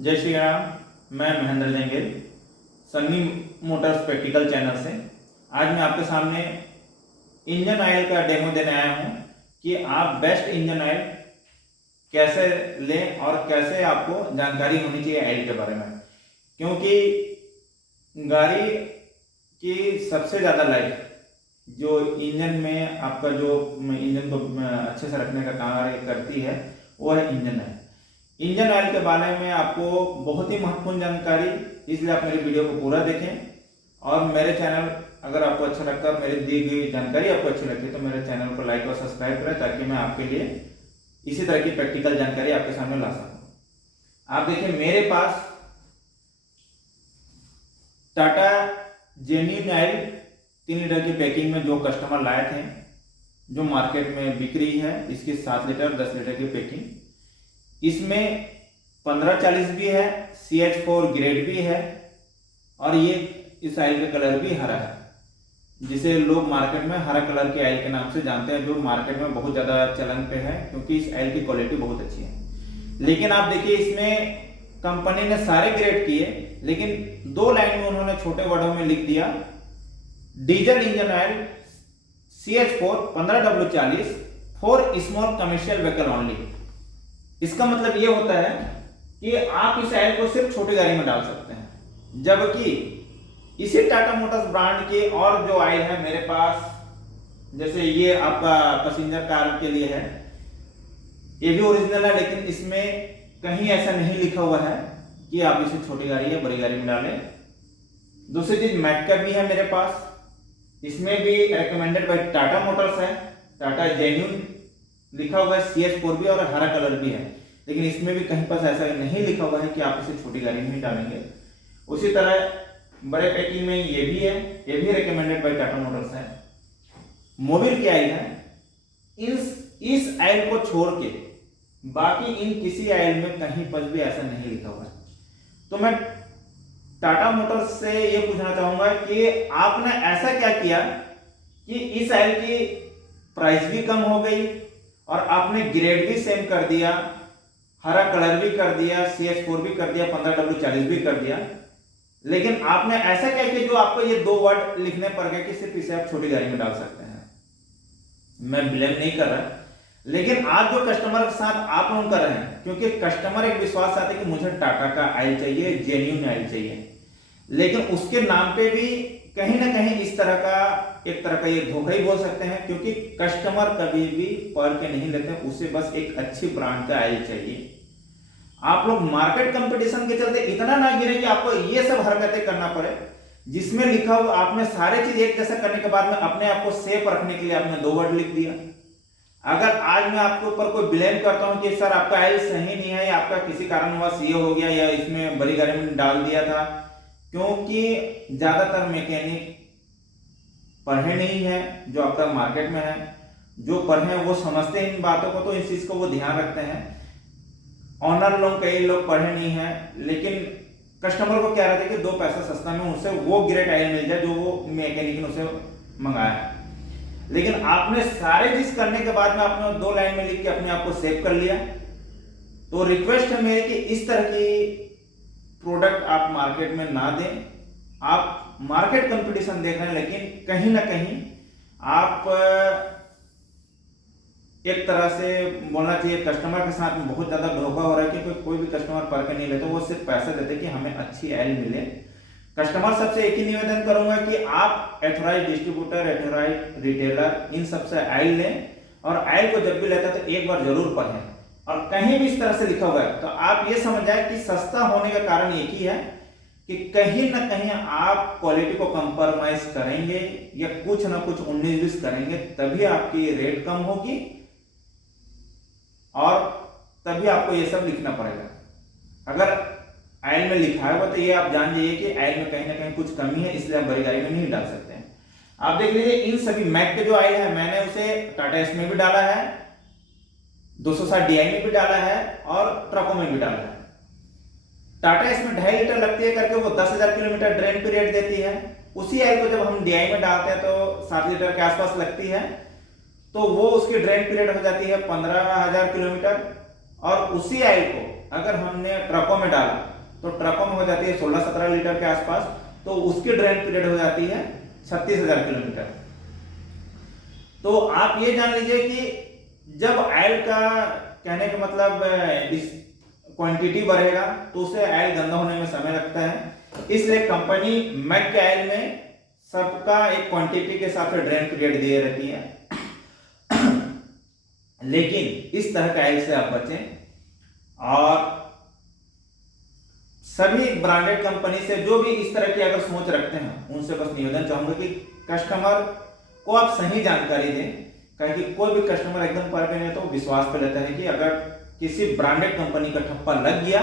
जय श्री राम। मैं Mahendra Jangel Sunny motors practical channel से आज मैं आपके सामने इंजन ऑयल का डेमो देने आया हूं कि आप बेस्ट इंजन ऑयल कैसे लें और कैसे आपको जानकारी होनी चाहिए ऑयल के बारे में, क्योंकि गाड़ी की सबसे ज़्यादा लाइफ जो इंजन में आपका जो इंजन को अच्छे से रखने का कार्य करती है वो है इंजन ऑयल। इंजन ऑयल के बारे में आपको बहुत ही महत्वपूर्ण जानकारी, इसलिए आप मेरे वीडियो को पूरा देखें और मेरे चैनल अगर आपको अच्छा लगता है और मेरी दी गई जानकारी आपको अच्छी लगती है तो मेरे चैनल को लाइक और सब्सक्राइब करें ताकि मैं आपके लिए इसी तरह की प्रैक्टिकल जानकारी आपके सामने ला सकूं। आप देखिए मेरे पास टाटा जेन्युइन ऑयल 3 लीटर की पैकिंग में जो कस्टमर लाए थे, जो मार्केट में बिक रही है, इसकी 7 लीटर 10 लीटर की पैकिंग, इसमें 1540 भी है, CH4 ग्रेड भी है और ये इस ऑयल का कलर भी हरा है, जिसे लोग मार्केट में हरा कलर के ऑयल के नाम से जानते हैं, जो मार्केट में बहुत ज़्यादा चलन पे है क्योंकि इस ऑयल की क्वालिटी बहुत अच्छी है। लेकिन आप देखिए इसमें कंपनी ने सारे ग्रेड किए, लेकिन 2 लाइन में उन्होंने छोटे वर्डों में लिख दिया diesel engine oil CH4 15W40 for small commercial vehicle only. इसका मतलब ये होता है कि आप इस ऑयल को सिर्फ छोटी गाड़ी में डाल सकते हैं, जबकि इसी टाटा मोटर्स ब्रांड के और जो ऑयल है मेरे पास, जैसे ये आपका पैसेंजर कार के लिए है, ये भी ओरिजिनल है, लेकिन इसमें कहीं ऐसा नहीं लिखा हुआ है कि आप इसे छोटी गाड़ी या बड़ी गाड़ी में डालें। दूसरी चीज मैट का भी है मेरे पास, इसमें भी रिकमेंडेड बाय टाटा मोटर्स है, टाटा जेन्युइन लिखा हुआ है, CH4 भी और हरा कलर भी है, लेकिन इसमें भी कहीं पर ऐसा नहीं लिखा हुआ है कि आप इसे छोटी गाड़ी में ही डालेंगे। उसी तरह बड़े पैकिंग में ये भी है, ये भी रिकमेंडेड बाय टाटा मोटर्स है। मोबिल की ऑयल है, इस ऑयल को छोड़ के बाकी इन किसी ऑयल में कहीं पर भी ऐसा नहीं लिखा हुआ है। तो मैं टाटा मोटर्स से ये पूछना चाहूंगा कि आपने ऐसा क्या किया कि इस ऑयल की प्राइस भी कम हो गई और आपने ग्रेड भी सेम कर दिया, हरा कलर भी कर दिया, CH4 भी कर दिया, 15W40 भी कर दिया, लेकिन आपने ऐसा क्या किया जो आपको ये 2 वर्ड लिखने पड़ गए कि सिर्फ इसे आप छोटी गाड़ी में डाल सकते हैं। मैं ब्लेम नहीं कर रहा, लेकिन आज जो कस्टमर के साथ आप लोग कर रहे हैं, क्योंकि कस्टमर एक विश्वास आते कि मुझे टाटा का ऑयल चाहिए, जेन्युइन ऑयल चाहिए, लेकिन उसके नाम पे भी कहीं ना कहीं इस तरह का एक तरह का ये धोखा ही बोल सकते हैं, क्योंकि कस्टमर कभी भी पढ़ के नहीं लेते, उसे बस एक अच्छी ब्रांड का ऑयल चाहिए। आप लोग मार्केट कंपटीशन के चलते इतना ना गिरे कि आपको ये सब हरकतें करना पड़े, जिसमें लिखा हुआ आपने सारे चीज एक जैसा करने के बाद में अपने आप को सेफ रखने के लिए आपने 2 वर्ड लिख दिया। अगर आज मैं आपके ऊपर कोई ब्लेम करता हूं कि सर आपका ऑयल सही नहीं है, या आपका किसी कारणवश ये हो गया, या इसमें बड़ी गाड़ी में डाल दिया था, क्योंकि ज्यादातर मैकेनिक पढ़े नहीं है, जो आपका मार्केट में है, जो पढ़े वो समझते हैं इन बातों को, तो इस चीज को वो ध्यान रखते हैं। ऑनर लोग कई लोग पढ़े नहीं है, लेकिन कस्टमर को क्या रहता है कि 2 पैसा सस्ता में उसे वो ग्रेट ऑयल मिल जाए जो वो मैकेनिक ने उसे मंगाया है। लेकिन आपने सारे चीज करने के बाद में आपने 2 लाइन में लिख के अपने आप को सेव कर लिया। तो रिक्वेस्ट है मेरी कि इस तरह की प्रोडक्ट आप मार्केट में ना दें। आप मार्केट कंपटीशन देख रहे हैं, लेकिन कहीं ना कहीं आप एक तरह से बोलना चाहिए कस्टमर के साथ में बहुत ज्यादा धोखा हो रहा है, क्योंकि कोई भी कस्टमर पढ़ के नहीं लेते, वो सिर्फ पैसा देते कि हमें अच्छी ऑयल मिले। कस्टमर सबसे एक ही निवेदन करूंगा कि आप एथोराइज डिस्ट्रीब्यूटर, एथोराइज रिटेलर, इन सबसे ऑयल लें और ऑयल को जब भी लेते हैं तो एक बार जरूर पढ़ें, और कहीं भी इस तरह से लिखा हुआ है तो आप ये समझ जाए कि सस्ता होने का कारण एक ही है कि कहीं ना कहीं आप क्वालिटी को कंप्रोमाइज करेंगे या कुछ ना कुछ 19-20 करेंगे, तभी आपकी रेट कम होगी और तभी आपको ये सब लिखना पड़ेगा। अगर ऑयल में लिखा है तो ये आप जान जाइए कि ऑयल में कहीं ना कहीं कुछ कमी है, इसलिए आप बड़ी गाड़ी में नहीं डाल सकते हैं। आप देख लीजिए इन सभी मैक के जो ऑयल है, मैंने उसे टाटा एस में भी डाला है, 260 DI में भी डाला है और ट्रकों में भी डाला है। टाटा एस में 2.5 लीटर लगती है करके वो 10,000 किलोमीटर ड्रेन पीरियड देती है। उसी ऑयल को जब हम DI में डालते हैं तो 7 लीटर के आसपास लगती है, तो वो उसकी ड्रेन पीरियड हो जाती है 15,000 किलोमीटर। और उसी ऑयल को अगर हमने ट्रकों में डाला तो ट्रकों में हो जाती है 16-17 लीटर के आसपास, तो उसकी ड्रेन पीरियड हो जाती है 36,000 किलोमीटर। तो आप ये जान लीजिए कि जब ऑयल का, कहने का मतलब इस क्वांटिटी बढ़ेगा तो उसे ऑयल गंदा होने में समय लगता है। इसलिए कंपनी मैक के ऑयल में सबका एक क्वांटिटी के हिसाब से ड्रेन पीरियड दिए रहती है। लेकिन इस तरह के ऑयल से आप बचें और सभी ब्रांडेड कंपनी से जो भी इस तरह की अगर सोच रखते हैं उनसे बस निवेदन चाहूंगा कि कस्टमर को आप सही जानकारी दें, क्योंकि कोई भी कस्टमर एकदम पर नहीं तो विश्वास पे लेता है कि अगर किसी ब्रांडेड कंपनी का ठप्पा लग गया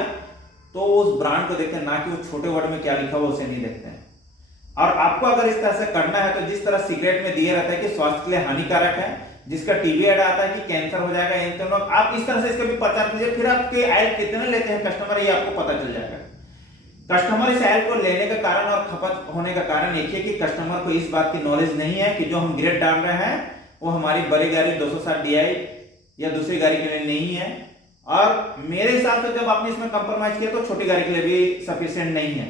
तो उस ब्रांड को देखते हैं, ना कि वो छोटे वर्ड में क्या लिखा हुआ उसे नहीं देखते हैं। और आपको अगर इस तरह से करना है तो जिस तरह सिगरेट में दिया रहता है कि स्वास्थ्य के लिए हानिकारक है, जिसका टीवी एड आता है कि कैंसर हो जाएगा इन दोनों, आप इस तरह से इसका भी प्रचार कीजिए, फिर आपके ऑयल कितने लेते हैं कस्टमर ये आपको पता चल जाएगा। कस्टमर इस ऑयल को लेने का कारण और खपत होने का कारण एक है कि कस्टमर को इस बात की नॉलेज नहीं है कि जो हम ग्रेड डाल रहे हैं वो हमारी बड़ी गाड़ी 260 DI या दूसरी गाड़ी के लिए नहीं है। और मेरे हिसाब से जब आपने इसमें कंप्रोमाइज किया तो छोटी गाड़ी के लिए भी सफिशिएंट नहीं है,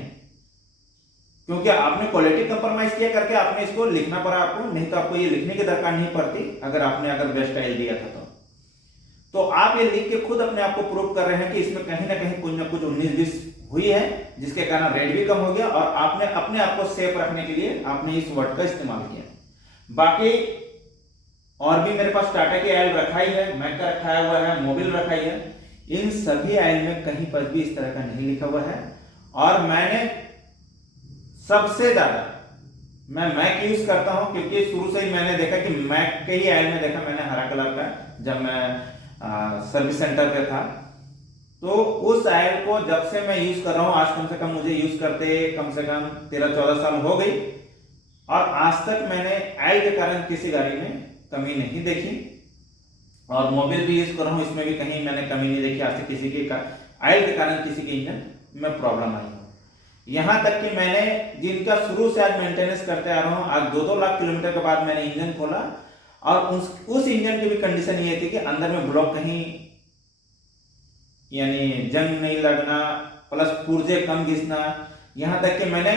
क्योंकि आपने क्वालिटी कंप्रोमाइज किया करके आपने इसको लिखना पड़ा आपको, नहीं तो आपको ये लिखने की दरकार नहीं पड़ती अगर आपने बेस्ट ऑयल दिया था तो आप ये लिख के खुद अपने आप को प्रूव कर रहे हैं कि इसमें कहीं ना कुछ 19-20 हुई है, जिसके कारण रेट भी कम हो गया और आपने अपने आप को सेफ रखने के लिए आपने इस वर्ड का इस्तेमाल किया। बाकी और भी मेरे पास टाटा की ऑयल रखा ही है, मैक का रखा हुआ है, मोबिल रखा ही है, इन सभी ऑयल में कहीं पर भी इस तरह का नहीं लिखा हुआ है। और मैंने सबसे ज्यादा मैं मैक यूज करता हूं, क्योंकि शुरू से ही मैंने देखा कि मैक के ही ऑयल में देखा मैंने हरा कलर का, जब मैं सर्विस सेंटर पे था तो उस ऑयल को जब से मैं यूज कर रहा हूं, आज कम से कम मुझे यूज करते कम से कम 13-14 साल हो गई और आज तक मैंने ऑयल के कारण किसी गाड़ी में कमी नहीं देखी। और मोबिल भी यूज कर रहा हूं, इसमें भी कहीं मैंने कमी नहीं देखी आज तक किसी के ऑयल के कारण किसी के इंजन में प्रॉब्लम आई हो। यहां तक कि मैंने जिनका शुरू से आज मेंटेनेंस करते आ रहा हूं, आज 2-2 लाख किलोमीटर के बाद मैंने इंजन खोला और उस इंजन की भी कंडीशन ये थी कि अंदर में ब्लॉक कहीं यानी जंग नहीं लगना, प्लस पुर्जे कम घिसना, यहां तक कि मैंने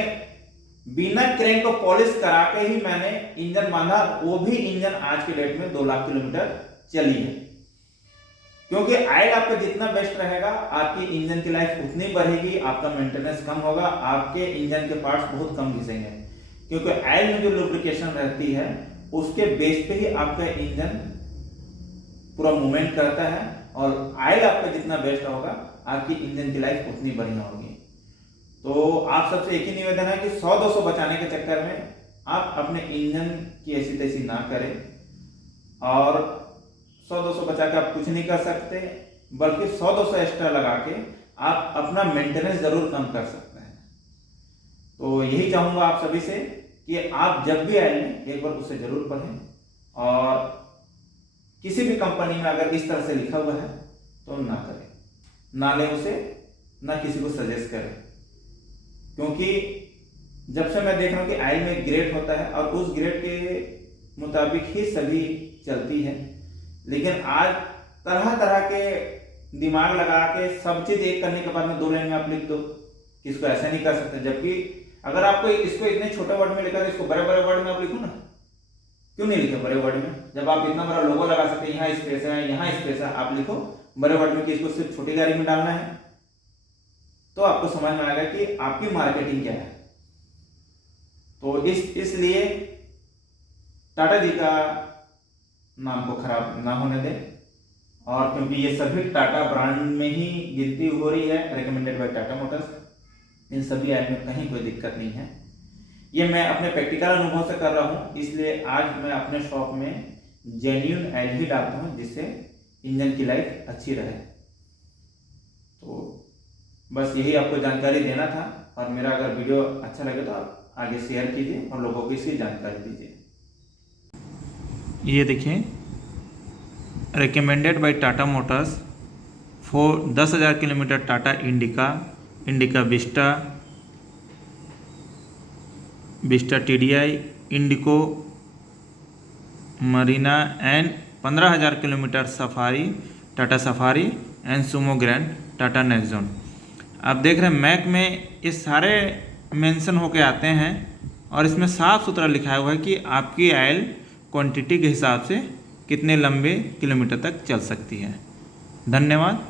बिना क्रेन को पॉलिश करा के ही मैंने इंजन बांधा, वो भी इंजन आज के डेट में 2 लाख किलोमीटर चली है। क्योंकि ऑयल आपका जितना बेस्ट रहेगा आपकी इंजन की लाइफ उतनी बढ़ेगी, आपका मेंटेनेंस कम होगा, आपके इंजन के पार्ट्स बहुत कम घिसेंगे, क्योंकि ऑयल में जो लुब्रिकेशन रहती है उसके बेस पे ही आपका इंजन पूरा मूवमेंट करता है और ऑयल आपका जितना बेस्ट होगा आपकी इंजन की लाइफ उतनी बढ़िया होगी। तो आप सबसे एक ही निवेदन है कि 100-200 बचाने के चक्कर में आप अपने इंजन की ऐसी तैसी ना करें, और 100-200 बचा के आप कुछ नहीं कर सकते, बल्कि 100-200 एक्स्ट्रा लगा के आप अपना मेंटेनेंस जरूर कम कर सकते हैं। तो यही चाहूंगा आप सभी से कि आप जब भी ऑयल लें एक बार उसे जरूर पढ़ें, और किसी भी कंपनी में अगर इस तरह से लिखा हुआ है तो ना करें, ना लें उसे, ना किसी को सजेस्ट करें। क्योंकि जब से मैं देख रहा हूं कि ऑयल में ग्रेड होता है और उस ग्रेड के मुताबिक ही सभी चलती है, लेकिन आज तरह तरह के दिमाग लगा के सब चीज एक करने के बाद में 2 लाइन में आप लिख दो कि इसको ऐसा नहीं कर सकते, जबकि अगर आपको इसको इतने छोटे वर्ड में लिखा है इसको बड़े बड़े वर्ड में आप लिखो ना, क्यों नहीं लिखे बड़े वर्ड में? जब आप इतना बड़ा लोगो लगा सकते हैं, यहाँ स्पेस है, यहाँ स्पेस है, आप लिखो बड़े वर्ड में कि इसको सिर्फ छोटी गाड़ी में डालना है, तो आपको समझ में आएगा कि आपकी मार्केटिंग क्या है। तो इसलिए टाटा जी का नाम को खराब ना होने दें, और क्योंकि ये सभी टाटा ब्रांड में ही गिनती हो रही है, रिकमेंडेड बाय टाटा मोटर्स, इन सभी ऑयल में कहीं कोई दिक्कत नहीं है। ये मैं अपने प्रैक्टिकल अनुभव से कर रहा हूँ, इसलिए आज मैं अपने शॉप में जेन्युइन ऑयल ही डालता हूँ जिससे इंजन की लाइफ अच्छी रहे। तो बस यही आपको जानकारी देना था, और मेरा अगर वीडियो अच्छा लगे तो आप आगे शेयर कीजिए और लोगों को इसकी जानकारी दीजिए। ये देखिए, recommended by Tata Motors for 10,000 kilometre Tata Indica Vista TDI, Indigo Marina and 15,000 kilometre Tata Safari and Sumo Grand Tata Nexon. आप देख रहे हैं मैक में ये सारे मेंशन होके आते हैं और इसमें साफ सुथरा लिखा हुआ है कि आपकी ऑयल क्वांटिटी के हिसाब से कितने लंबे किलोमीटर तक चल सकती है। धन्यवाद।